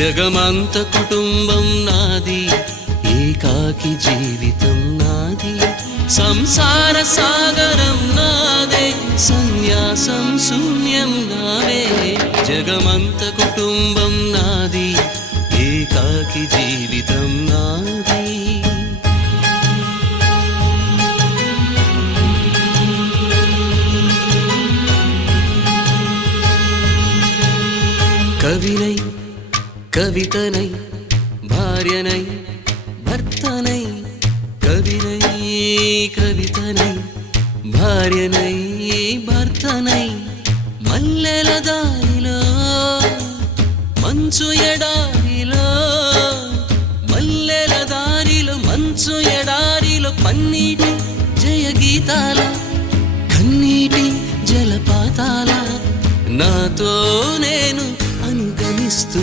జగమంత కుటుంబం నాది, ఏకాకి జీవితం నాది, సంసార సాగరం నాదే, సన్యాసం శూన్యం నావే. జగమంత కుటుంబం నాది, ఏకాకి జీవితం నాది. కవినై కవితనై భార్యనై భర్తనై, కవినై కవితనై భార్యనై భర్తనై, మల్లెల దారిలో మంచు ఎడారిలో, మల్లెల దారిలో మంచు ఎడారిలో, పన్నీటి జయ గీతాల కన్నీటి జలపాతాల, నాతో నేను అనుగమిస్తూ